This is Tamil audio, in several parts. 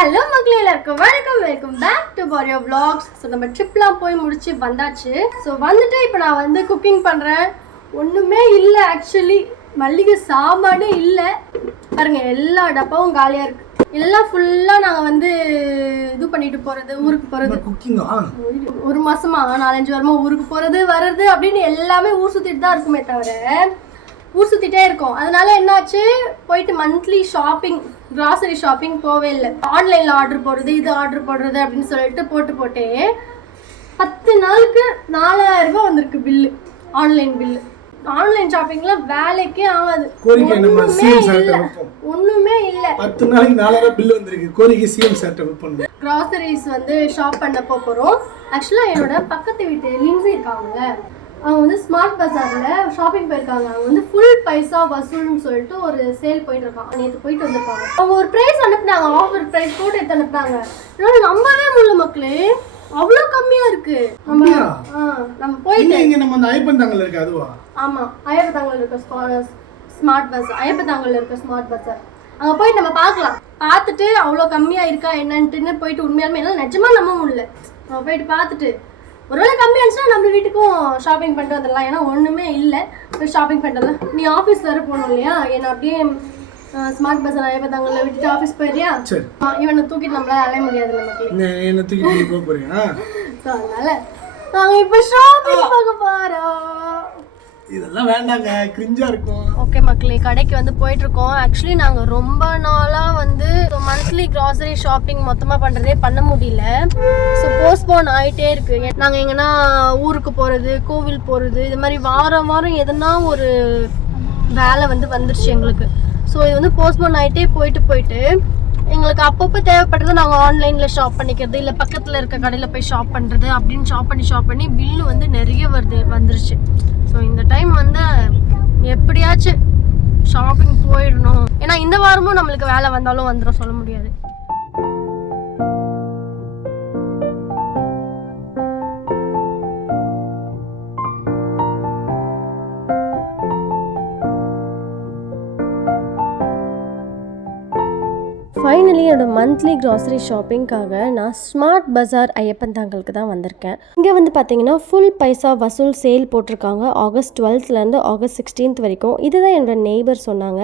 ஹலோ மக்களே, எல்லாருக்கும் வெல்கம் பேக் டு பாரியோ vlogs. ஸோ நம்ம ட்ரிப்லாம் போய் முடிச்சு வந்தாச்சு. ஸோ வந்துட்டு இப்போ நான் வந்து குக்கிங் பண்ணுறேன். ஒன்றுமே இல்லை, ஆக்சுவலி மல்லிகை சாமானே இல்லை. பாருங்க, எல்லா டப்பாவும் காலியாக இருக்கு. எல்லாம் ஃபுல்லாக நாங்கள் வந்து இது பண்ணிட்டு போகிறது, ஊருக்கு போகிறது. ஒரு மாசமா 4-5 வாரமா ஊருக்கு போகிறது வர்றது அப்படின்னு எல்லாமே ஊர் சுற்றிட்டு தான் இருக்குமே தவிர ஊர் சுற்றிட்டே இருக்கோம். அதனால என்னாச்சு, போயிட்டு மந்த்லி ஷாப்பிங், கிராசரி ஷாப்பிங் போவே இல்லை. ஆன்லைனில் ஆர்டர் போடுறது, இது ஆர்டர் போடுறது அப்படின்னு சொல்லிட்டு போட்டே 10 நாளுக்கு 4000 ரூபாய் வந்திருக்கு பில்லு, ஆன்லைன் பில்லு. ஆன்லைன் ஷாப்பிங்ல வேலைக்கே ஆகாது, ஒண்ணுமே இல்ல. 10 நாளைக்கு 4000 பில் வந்திருக்கு. கோரிக்கை சிஎம் சார்ட்ட புக் பண்ணுங்க. கிராசரிஸ் வந்து ஷாப் பண்ண போறோம். ஆக்சுவலா என்னோட பக்கத்து வீட்டு லின்சி இருக்காங்கல்ல, அவங்க வந்து ஸ்மார்ட் பஜார்ல ஷாப்பிங் போயிருக்காங்க. அவங்க வந்து ஃபுல் பைசா வசூல்னு சொல்லிட்டு ஒரு சேல் போயிட்டு இருக்காங்க. நேற்று போயிட்டு வந்திருக்காங்க. அவங்க ஒரு பிரைஸ் அனுப்புனாங்க, ஆஃபர் பிரைஸ் போட்டு எடுத்து அனுப்புனாங்க. என்னால நம்பவே முடியல மக்களே, அவ்வளோ கம்மியா இருக்கு. நம்ம போயிட்டு நம்ம அந்த ஐயப்பன்தாங்கல்ல இருக்கு அதுவா? ஆமா, ஐயப்பன்தாங்கல்ல இருக்க ஸ்மார்ட் பஜார், ஐயப்பன்தாங்கல்ல இருக்க ஸ்மார்ட் பஜார். அங்க போயிட்டு நம்ம பார்க்கலாம். பார்த்துட்டு அவ்வளோ கம்மியா இருக்கா என்னன்ட்டுன்னு போயிட்டு உண்மையாலுமே எல்லாம் நிஜமா நம்ப முடியல. நம்ம போயிட்டு பார்த்துட்டு ஒருவேளை கம்மியா இருந்துச்சுன்னா நம்ம வீட்டுக்கும் ஷாப்பிங் பண்ணிட்டு வந்துடலாம். ஏன்னா ஒண்ணுமே இல்லை, போய் ஷாப்பிங் பண்ணிடலாம். நீ ஆஃபீஸ் வர போகணும் இல்லையா, என்ன அப்படியே ஸ்மார்ட் பஸ் ஐயப்பன்தாங்கல்ல விட்டுட்டு ஆஃபீஸ் போயிடுறியா? இவனை தூக்கிட்டு நம்மளால அலைய முடியாது நமக்கு. என்ன தூக்கிட்டு போக போறியா? ஸோ அதனால நாங்க இப்போ ஷாப்பிங் பார்க்க போறோம். இதெல்லாம் வேண்டாங்க, கிரிஞ்சா இருக்கும். ஓகே மக்களே, கடைக்கு வந்து போயிட்டு இருக்கோம். ஆக்சுவலி நாங்கள் ரொம்ப நாளாக வந்து மந்த்லி கிராசரி ஷாப்பிங் மொத்தமாக பண்ணுறதே பண்ண முடியல. ஸோ போஸ்ட்போன் ஆகிட்டே இருக்கு. நாங்கள் எங்கன்னா ஊருக்கு போகிறது, கோவில் போகிறது, இது மாதிரி வாரம் எதுனா ஒரு வேலை வந்து வந்துருச்சு எங்களுக்கு. ஸோ இது வந்து போஸ்ட்போன் ஆகிட்டே போயிட்டு எங்களுக்கு அப்பப்போ தேவைப்படுறது நாங்கள் ஆன்லைனில் ஷாப் பண்ணிக்கிறது, இல்லை பக்கத்தில் இருக்க கடையில் போய் ஷாப் பண்ணுறது அப்படின்னு ஷாப் பண்ணி பில்லு வந்து நிறைய வந்துருச்சு. ஸோ இந்த டைம் வந்து எப்படியாச்சும் ஷாப்பிங் போயிடணும். ஏன்னா இந்த வாரமும் நம்மளுக்கு வேலை வந்தாலும் வந்துடும், சொல்ல முடியாது. ஃபைனலி என்னோட மந்த்லி கிராசரி ஷாப்பிங்காக நான் ஸ்மார்ட் பஜார் ஐயப்பன்தாங்கலுக்கு தான் வந்திருக்கேன். இங்கே வந்து பார்த்தீங்கன்னா ஃபுல் பைசா வசூல் சேல் போட்டிருக்காங்க ஆகஸ்ட் 12லேருந்து ஆகஸ்ட் 16 வரைக்கும். இதுதான் என்னோட நெய்பர் சொன்னாங்க.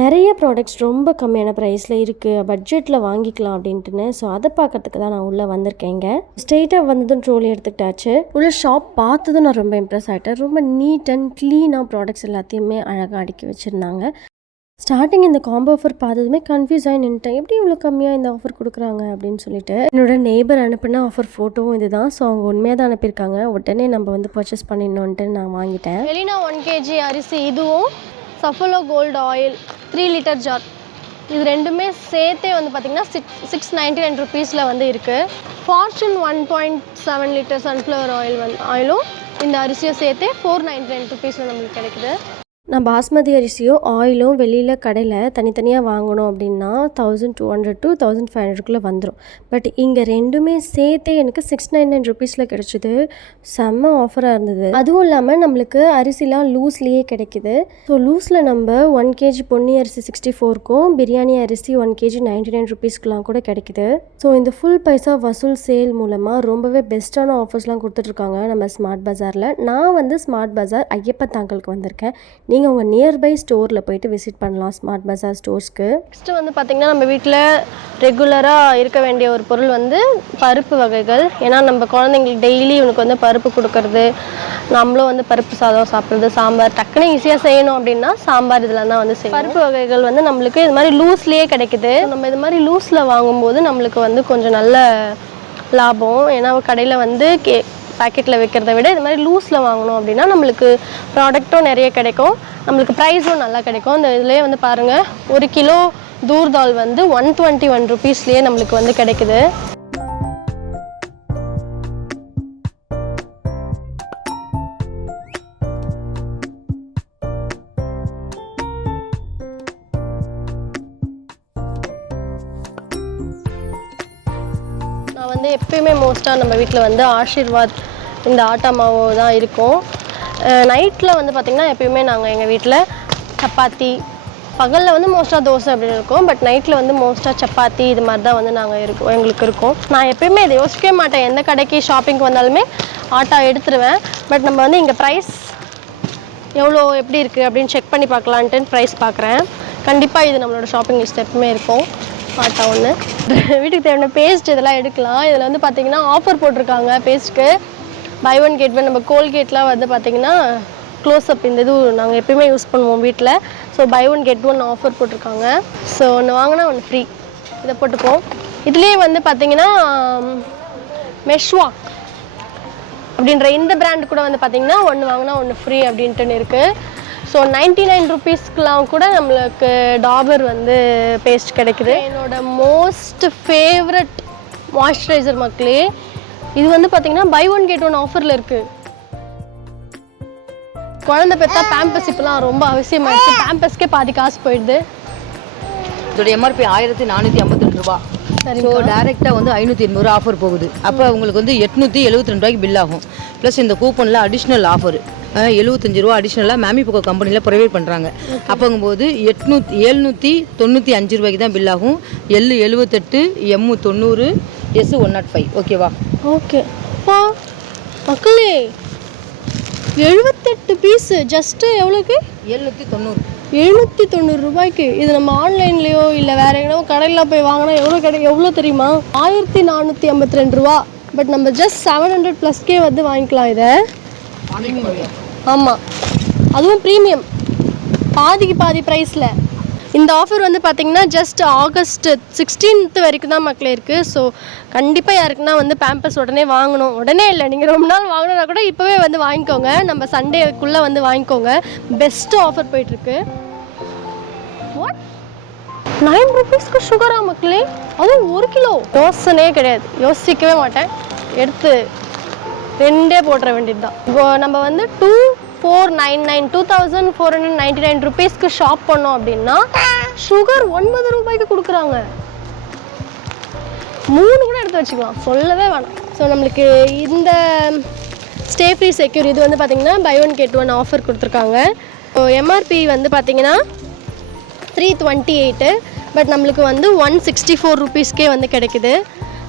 நிறைய ப்ராடக்ட்ஸ் ரொம்ப கம்மியான ப்ரைஸில் இருக்குது, பட்ஜெட்டில் வாங்கிக்கலாம் அப்படின்ட்டுன்னு. ஸோ அதை பார்க்கறதுக்கு தான் நான் உள்ளே வந்திருக்கேங்க. ஸ்ட்ரெயிட்டாக வந்ததும் ட்ரோலி எடுத்துக்கிட்டாச்சு. உள்ள ஷாப் பார்த்ததும் நான் ரொம்ப இம்ப்ரெஸ் ஆகிட்டேன். ரொம்ப நீட் அண்ட் க்ளீனாக ப்ராடக்ட்ஸ் எல்லாத்தையுமே அழகாக அடுக்கி வச்சுருந்தாங்க. ஸ்டார்டிங் இந்த காம்போ ஆஃபர் பார்த்ததுமே கன்ஃபியூஸ் ஆகி நின்ட்டேன். எப்படி இவ்வளோ கம்மியாக இந்த ஆஃபர் கொடுக்குறாங்க அப்படின்னு சொல்லிட்டு. என்னோட நெய்பர் அனுப்பின ஆஃபர் ஃபோட்டோவும் இதுதான். ஸோ அவங்க உண்மையாக தான் அனுப்பியிருக்காங்க. உடனே நம்ம வந்து பர்ச்சேஸ் பண்ணிடணுன்ட்டு நான் வாங்கிட்டேன். எலினா 1 kg அரிசி, இதுவும் சஃபலோ கோல்டு ஆயில் 3 லிட்டர் ஜார், இது ரெண்டுமே சேர்த்தே வந்து பார்த்திங்கன்னா 699 ருபீஸில் வந்து இருக்குது. ஃபார்ச்சூன் 1.7 லிட்டர் சன்ஃப்ளவர் ஆயிலும் இந்த அரிசியும் சேர்த்தே 499 ருபீஸில் நம்மளுக்கு கிடைக்குது. நான் பாஸ்மதி அரிசியும் ஆயிலும் வெளியில் கடையில் தனித்தனியாக வாங்கணும் அப்படின்னா 1200 to 1500 வந்துடும். பட் இங்கே ரெண்டுமே சேர்த்தே எனக்கு 699 ருபீஸில் கிடச்சிது. செம்ம ஆஃபராக இருந்தது. அதுவும் இல்லாமல் நம்மளுக்கு அரிசிலாம் லூஸ்லேயே கிடைக்கிது. ஸோ லூஸில் நம்ம 1 kg பொன்னி அரிசி 64க்கும் பிரியாணி அரிசி 1 kg 99 ருபீஸ்க்குலாம் கூட கிடைக்கிது. ஸோ இந்த ஃபுல் பைசா வசூல் சேல் மூலமாக ரொம்பவே பெஸ்ட்டான ஆஃபர்ஸ்லாம் கொடுத்துட்ருக்காங்க நம்ம ஸ்மார்ட் பஜாரில். நான் வந்து ஸ்மார்ட் பஜார் ஐயப்பன்தாங்கலுக்கு வந்திருக்கேன். நீங்கள் உங்கள் நியர்பை ஸ்டோரில் போயிட்டு விசிட் பண்ணலாம், ஸ்மார்ட் பஜார் ஸ்டோர்ஸ்க்கு. நெக்ஸ்ட்டு வந்து பார்த்திங்கன்னா நம்ம வீட்டில் ரெகுலராக இருக்க வேண்டிய ஒரு பொருள் வந்து பருப்பு வகைகள். ஏன்னா நம்ம குழந்தைங்களுக்கு டெய்லி இவனுக்கு வந்து பருப்பு கொடுக்கறது, நம்மளும் வந்து பருப்பு சாதம் சாப்பிட்றது, சாம்பார் டக்குன்னு ஈஸியாக செய்யணும் அப்படின்னா சாம்பார் இதெல்லாம் தான் வந்து செய்யும். பருப்பு வகைகள் வந்து நம்மளுக்கு இது மாதிரி லூஸ்லேயே கிடைக்குது. நம்ம இது மாதிரி லூஸில் வாங்கும்போது நம்மளுக்கு வந்து கொஞ்சம் நல்ல லாபம். ஏன்னா கடையில் வந்து பேக்கெட்டில் வைக்கிறத விட இது மாதிரி லூஸில் வாங்கணும் அப்படின்னா நம்மளுக்கு ப்ராடக்ட்டும் நிறைய கிடைக்கும், நம்மளுக்கு ப்ரைஸும் நல்லா கிடைக்கும். இந்த இதுலேயே வந்து பாருங்கள், 1 கிலோ தூர் தால் வந்து 121 ருபீஸ்லேயே நம்மளுக்கு வந்து கிடைக்குது. நான் வந்து எப்பயுமே மோஸ்ட்டாக நம்ம வீட்டில் வந்து ஆஷீர்வாத் இந்த ஆட்டா மாவு தான் இருக்கும். நைட்டில் வந்து பார்த்திங்கன்னா எப்பயுமே நாங்கள் எங்கள் வீட்டில் சப்பாத்தி, பகலில் வந்து மோஸ்ட்டாக தோசை அப்படின்னு இருக்கும், பட் நைட்டில் வந்து மோஸ்ட்டாக சப்பாத்தி இது மாதிரி தான் வந்து எங்களுக்கு இருக்கும். நான் எப்பயுமே இதை யோசிக்கவே மாட்டேன், எந்த கடைக்கு ஷாப்பிங்க்கு வந்தாலுமே ஆட்டா எடுத்துருவேன். பட் நம்ம வந்து இங்கே ப்ரைஸ் எவ்வளோ எப்படி இருக்குது அப்படின்னு செக் பண்ணி பார்க்கலான்ட்டு ப்ரைஸ் பார்க்குறேன். கண்டிப்பாக இது நம்மளோட ஷாப்பிங் லிஸ்ட் எப்பவுமே இருக்கும். ஆட்டா ஒன்று. வீட்டுக்கு தேவையான பேஸ்ட் இதெல்லாம் எடுக்கலாம். இதில் வந்து பார்த்திங்கன்னா ஆஃபர் போட்டிருக்காங்க பேஸ்ட்டுக்கு. Buy one get one. நம்ம கோல்கேட்லாம் வந்து பார்த்திங்கன்னா க்ளோஸ்அப் இந்த இது நாங்கள் எப்பயுமே யூஸ் பண்ணுவோம் வீட்டில். So buy one get one offer போட்டிருக்காங்க. ஸோ ஒன்று வாங்கினா ஒன்று ஃப்ரீ. இதை போட்டுப்போம். இதுலேயே வந்து பார்த்திங்கன்னா மெஷ்வாக் அப்படின்ற இந்த பிராண்டு கூட வந்து பார்த்திங்கன்னா ஒன்று வாங்கினா ஒன்று ஃப்ரீ அப்படின்ட்டுன்னு இருக்குது. ஸோ 99 ருபீஸ்க்குலாம் கூட நம்மளுக்கு டாபர் வந்து பேஸ்ட் கிடைக்குது. என்னோட மோஸ்ட் ஃபேவரட் மாய்ஸ்சரைசர் மக்களே, இது வந்து பார்த்திங்கன்னா பை ஒன் கெட் ஒன் ஆஃபரில் இருக்குது. குழந்தை பெற்றா பேம்பஸ் இப்போலாம் ரொம்ப அவசியமாகிடுச்சு. பேம்பஸ்க்கே பாதி காசு போயிடுது. இதோட எம்ஆர்பி 1452 ரூபா. ஸோ டேரெக்டாக வந்து 580 ஆஃபர் போகுது. அப்போ உங்களுக்கு வந்து 872 ரூபாய்க்கு பில் ஆகும். ப்ளஸ் இந்த கூப்பனில் அடிஷ்னல் ஆஃபர் 75 ரூபா அடிஷ்னலாக மேமி புக்கோ கம்பெனியில் ப்ரொவைட் பண்ணுறாங்க. அப்போங்கும்போது 795 ரூபாய்க்கு தான் பில் ஆகும். L 78, M 90, S 105. ஓகேவா? ஓகே மக்களே, 78 பீஸு ஜஸ்ட்டு எவ்வளோக்கு? 790 ரூபாய்க்கு. இது நம்ம ஆன்லைன்லேயோ இல்லை வேறு எங்கேயோ கடையில் போய் வாங்கினா எவ்வளோ தெரியுமா? 1452 ரூபா. பட் நம்ம ஜஸ்ட் 700+கே வந்து வாங்கிக்கலாம் இதை. ஆமாம், அதுவும் ப்ரீமியம், பாதிக்கு பாதி ப்ரைஸில். இந்த ஆஃபர் வந்து பார்த்திங்கன்னா ஜஸ்ட் ஆகஸ்ட் 16th வரைக்கும் தான் மக்களே இருக்குது. ஸோ கண்டிப்பாக யாருக்குன்னா வந்து பேம்பர்ஸ் உடனே வாங்கணும். உடனே இல்லை, நீங்கள் ரொம்ப நாள் வாங்கினா கூட இப்போவே வந்து வாங்கிக்கோங்க. நம்ம சண்டேக்குள்ளே வந்து வாங்கிக்கோங்க. பெஸ்ட்டு ஆஃபர் போயிட்டுருக்கு. வாட் 9 ருபீஸ்க்கு சுகரா மக்களே? அதுவும் 1 கிலோ. யோசனையே கிடையாது, யோசிக்கவே மாட்டேன். எடுத்து 2 போட்டுற வேண்டியது தான். இப்போ நம்ம வந்து 2499 ருபீஸ்க்கு ஷாப் பண்ணோம் அப்படின்னா சுகர் 9 ரூபாய்க்கு கொடுக்குறாங்க. 3 கூட எடுத்து வச்சுக்கலாம், சொல்லவே வேணாம். ஸோ நம்மளுக்கு இந்த ஸ்டே ஃப்ரீ செக்யூர் இது வந்து பார்த்திங்கன்னா buy one get one offer கொடுத்துருக்காங்க. ஸோ எம்ஆர்பி வந்து பார்த்திங்கன்னா 328, பட் நம்மளுக்கு வந்து 164 ருபீஸ்க்கே வந்து கிடைக்குது.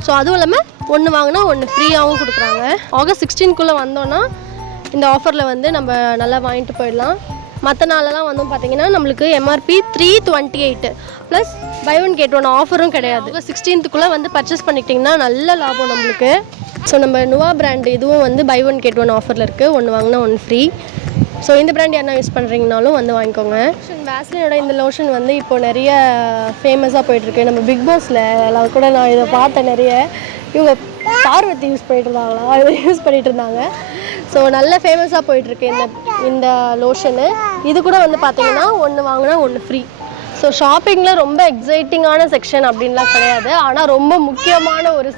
ஸோ அதுவும் இல்லாமல் ஒன்று வாங்கினா ஒன்று ஃப்ரீயாகவும் கொடுக்குறாங்க. ஆகஸ்ட் 16க்குள்ளே வந்தோன்னா இந்த ஆஃபரில் வந்து நம்ம நல்லா வாங்கிட்டு போயிடலாம். மற்ற நாளெல்லாம் வந்து பார்த்திங்கன்னா நம்மளுக்கு MRP 328 plus buy one get one ஆஃபரும் கிடையாது. ஆகஸ்ட் 16க்குள்ளே வந்து பர்ச்சேஸ் பண்ணிக்கிட்டிங்கன்னா நல்ல லாபம் நம்மளுக்கு. ஸோ நம்ம நுவா பிராண்டு இதுவும் வந்து பை ஒன் கெட் ஒன் ஆஃபரில் இருக்குது. ஒன்று வாங்கினா ஒன்று ஃப்ரீ. ஸோ இந்த பிராண்ட் யாரா யூஸ் பண்ணுறீங்கனாலும் வந்து வாங்கிக்கோங்க. வேஸ்லினோட இந்த லோஷன் வந்து இப்போது நிறைய ஃபேமஸாக போயிட்டுருக்கு. நம்ம பிக் பாஸில் எல்லாம் கூட நான் இதை பார்த்தேன். நிறைய இவங்க பார்வதி யூஸ் பண்ணிட்டு இருந்தாங்களா, இதை யூஸ் பண்ணிகிட்டு இருந்தாங்க. ஸோ நல்ல ஃபேமஸாக போயிட்டுருக்கு இந்த லோஷனு. இது கூட வந்து பார்த்திங்கன்னா ஒன்று வாங்கினா ஒன்று ஃப்ரீ. ஸோ ஷாப்பிங்கில் ரொம்ப எக்ஸைட்டிங்கான செக்ஷன் அப்படின்லாம் கிடையாது, ஆனால் ரொம்ப முக்கியமான ஒரு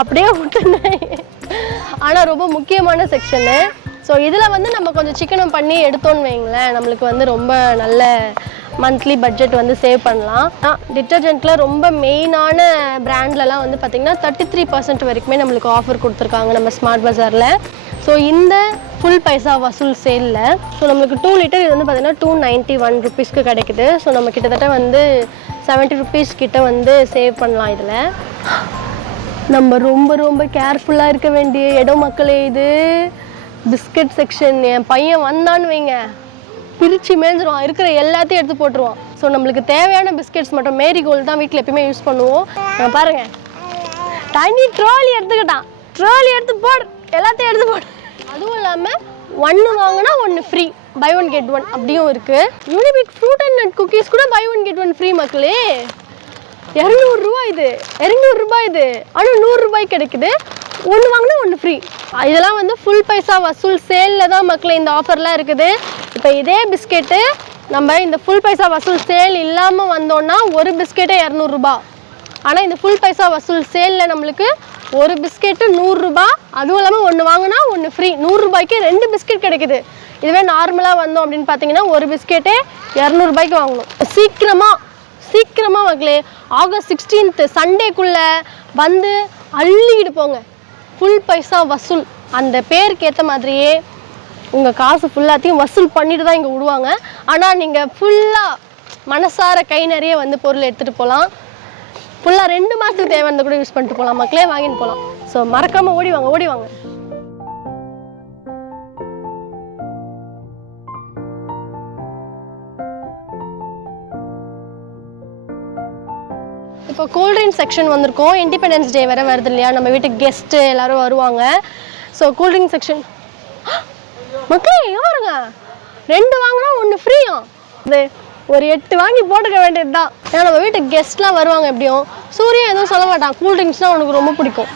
அப்படியே விட்டுனேன், ஆனால் ரொம்ப முக்கியமான செக்ஷனு. ஸோ இதில் வந்து நம்ம கொஞ்சம் சிக்கனம் பண்ணி எடுத்தோன்னு வைங்களேன், நம்மளுக்கு வந்து ரொம்ப நல்ல மந்த்லி பட்ஜெட் வந்து சேவ் பண்ணலாம். டிட்டர்ஜென்ட்டில் ரொம்ப மெயினான பிராண்ட்லலாம் வந்து பார்த்திங்கன்னா 33% வரைக்குமே நம்மளுக்கு ஆஃபர் கொடுத்துருக்காங்க நம்ம ஸ்மார்ட் பஜாரில். ஸோ இந்த ஃபுல் பைசா வசூல் சேலில் ஸோ நம்மளுக்கு 2 லிட்டர் இது வந்து பார்த்திங்கன்னா 291 ருபீஸ்க்கு கிடைக்குது. ஸோ நம்ம கிட்டத்தட்ட வந்து 70 ருபீஸ் கிட்ட வந்து சேவ் பண்ணலாம். இதில் நம்ம ரொம்ப ரொம்ப கேர்ஃபுல்லாக இருக்க வேண்டிய இடம் மக்களே. இது பிஸ்கட் செக்ஷன். என் பையன் வந்தான்னு வைங்க, பிரித்து மேய்ஞ்சிருவான், இருக்கிற எல்லாத்தையும் எடுத்து போட்டுருவான். ஸோ நம்மளுக்கு தேவையான பிஸ்கெட்ஸ் மட்டும் மேரிகோல்டு தான் வீட்டில் எப்பயுமே யூஸ் பண்ணுவோம். பாருங்கள், தனி ட்ராலி எடுத்துக்கிட்டான். ட்ராலி எடுத்து போடு, எல்லாத்தையும் எடுத்து போடு. அதுவும் இல்லாமல் ஒன்று வாங்கினா ஒன்று free, buy one get one அப்படியும் இருக்குது. Unibic fruit and nut cookies கூட buy one get one free மக்களே. 200 ரூபா இது, 200 ரூபாய் இது, ஆனால் 100 ரூபாய்க்கு கிடைக்குது. ஒன்று வாங்கினா ஒன்று ஃப்ரீ. இதெல்லாம் வந்து ஃபுல் பைசா வசூல் சேலில் தான் மக்களே இந்த ஆஃபர்லாம் இருக்குது. இப்போ இதே பிஸ்கெட்டு நம்ம இந்த ஃபுல் பைசா வசூல் சேல் இல்லாமல் வந்தோன்னா ஒரு பிஸ்கெட்டே 200 ரூபா. ஆனால் இந்த ஃபுல் பைசா வசூல் சேலில் நம்மளுக்கு ஒரு பிஸ்கெட்டு 100 ரூபா. அதுவும் இல்லாமல் ஒன்று வாங்கினா ஒன்று ஃப்ரீ. 100 ரூபாய்க்கு 2 பிஸ்கெட் கிடைக்குது. இதுவே நார்மலாக வந்தோம் அப்படின்னு பார்த்தீங்கன்னா ஒரு பிஸ்கெட்டே 200 ரூபாய்க்கு வாங்கணும். சீக்கிரமாக மக்களே ஆகஸ்ட் 16th சண்டேக்குள்ளே வந்து அள்ளிக்கிட்டு போங்க. ஃபுல் பைசா வசூல் அந்த பேருக்கு ஏற்ற மாதிரியே உங்கள் காசு ஃபுல்லாத்தையும் வசூல் பண்ணிட்டு தான் இங்கே விடுவாங்க. ஆனால் நீங்கள் ஃபுல்லாக மனசார கை நிறைய வந்து பொருள் எடுத்துகிட்டு போகலாம். ஃபுல்லாக 2 மாதத்துக்கு தேவையானதை கூட யூஸ் பண்ணிட்டு போகலாம், மக்களே வாங்கிட்டு போகலாம். ஸோ மறக்காமல் ஓடி வாங்க. இப்போ கூல்ட்ரிங்க் செக்ஷன் வந்திருக்கோம். இண்டிபெண்டன்ஸ் டே வேறு வருது இல்லையா, நம்ம வீட்டுக்கு கெஸ்ட்டு எல்லோரும் வருவாங்க. ஸோ கூல்ட்ரிங்க் செக்ஷன் மக்களே பாருங்க, 2 வாங்கினா 1 ஃப்ரீயா. இது ஒரு 8 வாங்கி போட்டுக்க வேண்டியது தான். ஏன்னா நம்ம வீட்டுக்கு கெஸ்ட்லாம் வருவாங்க. எப்படியும் சூரியன் எதுவும் சொல்ல மாட்டான், கூல்ட்ரிங்க்ஸ்னால் உனக்கு ரொம்ப பிடிக்கும்.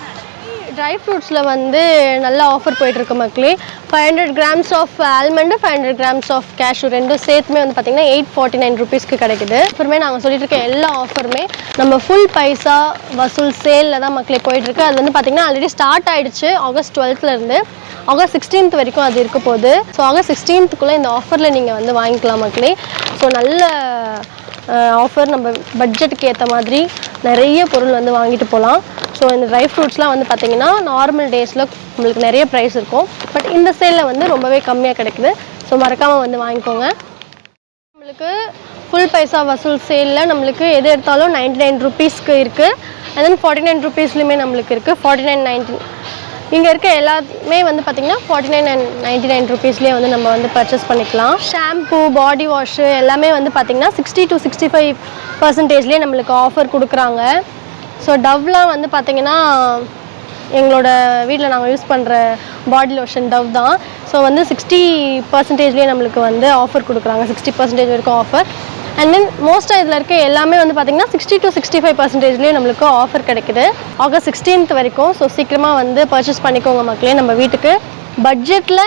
ட்ரை ஃப்ரூட்ஸில் வந்து நல்ல ஆஃபர் போயிட்டுருக்கு மக்களே. 500 grams of almond, 500 grams of cashew ரெண்டும் சேர்த்துமே வந்து பார்த்திங்கன்னா 849 ருபீஸ்க்கு கிடைக்குது. அப்புறமே நாங்கள் சொல்லிட்டு இருக்க எல்லா ஆஃபருமே நம்ம ஃபுல் பைசா வசூல் சேலில் தான் மக்களே போயிட்டுருக்கு. அது வந்து பார்த்திங்கன்னா ஆல்ரெடி ஸ்டார்ட் ஆகிடுச்சு ஆகஸ்ட் 12லேருந்து ஆகஸ்ட் 16th வரைக்கும் அது இருக்க போகுது. ஸோ ஆகஸ்ட் 16th இந்த ஆஃபரில் நீங்கள் வந்து வாங்கிக்கலாம் மக்களே. ஸோ நல்ல ஆஃபர், நம்ம பட்ஜெட்டுக்கு ஏற்ற மாதிரி நிறைய பொருள் வந்து வாங்கிட்டு போகலாம். ஸோ இந்த ட்ரை ஃப்ரூட்ஸ்லாம் வந்து பார்த்திங்கன்னா நார்மல் டேஸில் உங்களுக்கு நிறைய ப்ரைஸ் இருக்கும், பட் இந்த சேலில் வந்து ரொம்பவே கம்மியாக கிடைக்குது. ஸோ மறக்காமல் வந்து வாங்கிக்கோங்க. நம்மளுக்கு ஃபுல் பைசா வசூல் சேலில் நம்மளுக்கு எது எடுத்தாலும் 99 ருபீஸ்க்கு இருக்குது. அண்ட் தென் 49 ருபீஸ்லையுமே நம்மளுக்கு இருக்குது. 49.90 இங்கே இருக்க எல்லாமே வந்து பார்த்திங்கன்னா 49 and 99 ருபீஸ்லேயே வந்து நம்ம வந்து பர்ச்சேஸ் பண்ணிக்கலாம். ஷாம்பு, பாடி வாஷு எல்லாமே வந்து பார்த்திங்கன்னா 60 to 65% நம்மளுக்கு ஆஃபர் கொடுக்குறாங்க. ஸோ டவ்லாம் வந்து பார்த்திங்கன்னா எங்களோட வீட்டில் நாங்கள் யூஸ் பண்ணுற பாடி லோஷன் டவ் தான். ஸோ வந்து 60%லேயே நம்மளுக்கு வந்து ஆஃபர் கொடுக்குறாங்க, 60% வரைக்கும் ஆஃபர். அண்ட் தென் மோஸ்ட்டாக இதில் இருக்க எல்லாமே வந்து பார்த்திங்கன்னா 60 to 65%லேயே நம்மளுக்கு ஆஃபர் கிடைக்குது ஆகஸ்ட் 16th வரைக்கும். ஸோ சீக்கிரமாக வந்து பர்ச்சேஸ் பண்ணிக்கோங்க மக்களே. நம்ம வீட்டுக்கு பட்ஜெட்டில்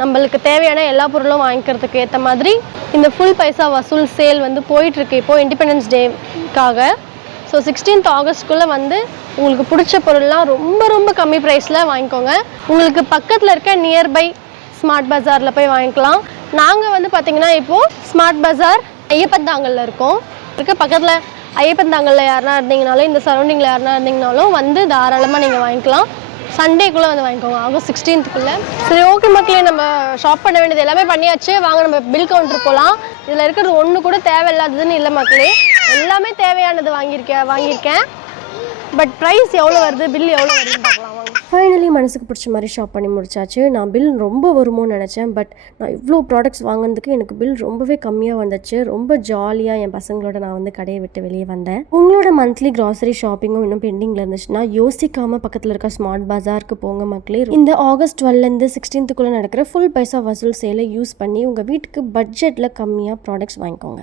நம்மளுக்கு தேவையான எல்லா பொருளும் வாங்கிக்கிறதுக்கு ஏற்ற மாதிரி இந்த ஃபுல் பைசா வசூல் சேல் வந்து போயிட்டுருக்கு இப்போது இண்டிபெண்டன்ஸ் டேக்காக. ஸோ 16th ஆகஸ்ட்குள்ளே வந்து உங்களுக்கு பிடிச்ச பொருள்லாம் ரொம்ப ரொம்ப கம்மி ப்ரைஸில் வாங்கிக்கோங்க. உங்களுக்கு பக்கத்தில் இருக்க நியர்பை ஸ்மார்ட் பஜாரில் போய் வாங்கிக்கலாம். நாங்கள் வந்து பார்த்திங்கன்னா இப்போது ஸ்மார்ட் பஜார் ஐயப்பந்தாங்கலில் இருக்கோம். பக்கத்தில் ஐயப்பந்தாங்கலில் யாருனா இருந்தீங்கனாலும் இந்த சரௌண்டிங்கில் யாருனா இருந்தீங்கனாலும் வந்து தாராளமாக நீங்கள் வாங்கிக்கலாம். சண்டேக்குள்ளே வந்து வாங்கிக்கோங்க ஆகஸ்ட் 16th. சரி, ஓகே மக்களே, நம்ம ஷாப் பண்ண வேண்டியது எல்லாமே பண்ணியாச்சு. வாங்க நம்ம பில் கவுண்டர் போகலாம். இதில் இருக்கிறது ஒன்று கூட தேவையில்லாததுன்னு இல்லை மக்களே, எல்லாமே தேவையானது வாங்கியிருக்கேன். பட் ப்ரைஸ் எவ்வளோ வருது, பில் எவ்வளோ வருதுன்னு பார்க்கலாம் வாங்க. ஃபைனலி மனசுக்கு பிடிச்ச மாதிரி ஷாப் பண்ணி முடிச்சாச்சு. நான் பில் ரொம்ப வருமோன்னு நினச்சேன், பட் நான் இவ்வளோ ப்ராடக்ட்ஸ் வாங்கினதுக்கு எனக்கு பில் ரொம்பவே கம்மியாக வந்துச்சு. ரொம்ப ஜாலியாக என் பசங்களோட நான் வந்து கடையை விட்டு வெளியே வந்தேன். உங்களோட மந்த்லி கிராசரி ஷாப்பிங்கும் இன்னும் பெண்டிங்கில் இருந்துச்சுன்னா யோசிக்காமல் பக்கத்தில் இருக்க ஸ்மார்ட் பஜாருக்கு போங்க மக்களே. இந்த ஆகஸ்ட் 12லேருந்து 16th நடக்கிற ஃபுல் பைசா வசூல் சேலை யூஸ் பண்ணி உங்கள் வீட்டுக்கு பட்ஜெட்டில் கம்மியாக ப்ராடக்ட்ஸ் வாங்கிக்கோங்க.